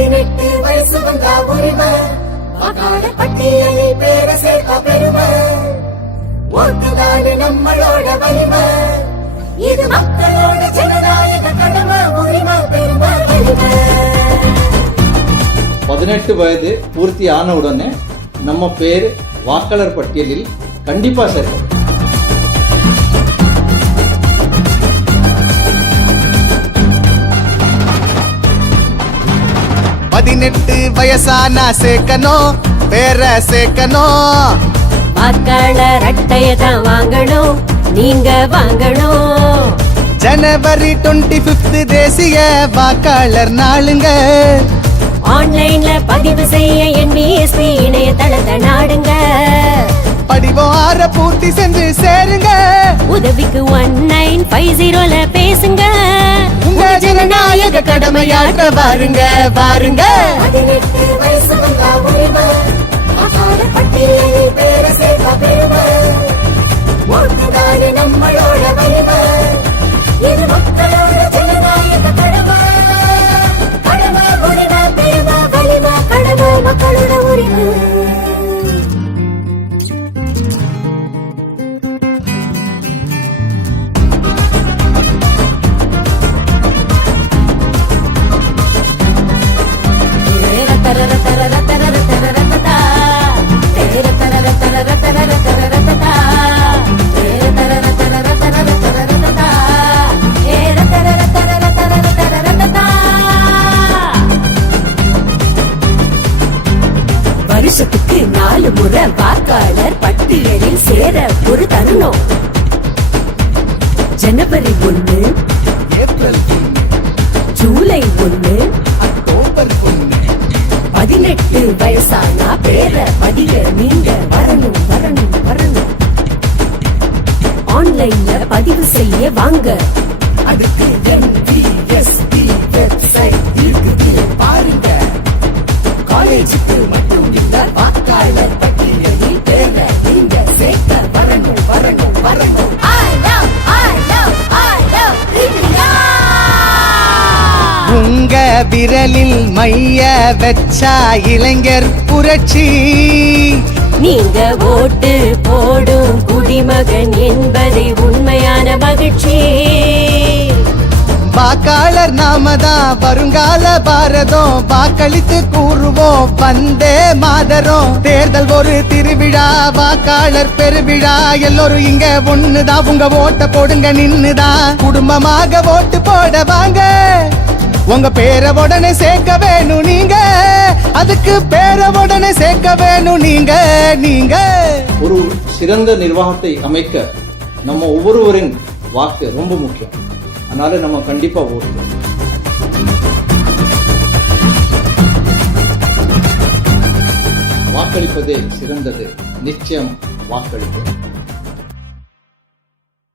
18 வயசு வந்தா உரிமை, வாக்காளர் பட்டியலில் பேர சேர்த்தா பெருமை, ஓட்டுதாடு நம்மளோட வலிமை, இது மக்களோட ஜனநாயக கடமை, உரிமை பெருமை வலிமை. 18 வயது பூர்த்தி ஆன உடனே நம்ம பேர் வாக்காளர் பட்டியலில் கண்டிப்பா சேர்க்கும். 18 வயசானா சேர்க்கணும், பேர சேர்க்கணும். வாக்காளர் அட்டையை தான் வாங்கணும், நீங்க வாங்கணும். ஜனவரி 25 தேசிய வாக்காளர் நாளுங்க. ஆன்லைன்ல பதிவு செய்ய NVSP இணையதளத்தை நாடுங்க. படிவம் 6 பூர்த்தி செஞ்சு சேருங்க. உதவிக்கு 1950ல பேசுங்க. உங்க ஜனநாயக கடமையாற்ற பாருங்க பாருங்க. 18 வயசு வந்தா உரிமை, வாக்காளர் பட்டியலில் பேர சேர்த்தா பெருமை, ஓட்டுதாடு நம்மளோட வலிமை, இது மக்களோட ஜனநாயக கடமை, கடமை உரிமை பெருமை வலிமை, கடமை மக்களோட உரிமை. வருஷத்துக்கு 4 முறை வாக்காளர் பட்டியலில் சேர ஒரு தருணம். ஜனவரி 1, ஏப்ரல் 1, ஜூலை 1, அக்டோபர் 1. 18 வயசானா பேர பதிக நீங்க வரணும் வரணும் வரணும். ஆன்லைன்ல பதிவு செய்ய வாங்க. அதுக்கு NVSP வெப்சைட் இருக்குது பாருங்க. காலேஜுக்கு மட்டும் இல்ல, வாக்காளர் பட்டியலில் பேர நீங்க சேர்க்க வரணும் வரணும் வரணும். உங்க விரலில் மைய வச்சா இளைஞர் புரட்சி. நீங்க ஓட்டு போடும் குடிமகன் என்பதே உண்மையான மகிழ்ச்சி. வாக்காளர் நாமதான் வருங்கால பாரதம், வாக்களித்து கூறுவோம் வந்தே மாதரம். தேர்தல் ஒரு திருவிழா, வாக்காளர் பெருவிழா, எல்லோரும் இங்க ஒண்ணுதான். உங்க ஓட்ட போடுங்க நின்னுதான், குடும்பமாக ஓட்டு போட வாங்க. உங்க பேரை உடனே சேர்க்க வேணும் நீங்க, அதுக்கு பேரை உடனே சேர்க்க வேணும் நீங்க நீங்க. ஒரு சிறந்த நிர்வாகத்தை அமைக்க நம்ம ஒவ்வொருவரின் வாக்கு ரொம்ப முக்கியம். அதனால நம்ம கண்டிப்பா ஓடுவோம். வாக்களிப்பதே சிறந்தது, நிச்சயம் வாக்களிப்போம்.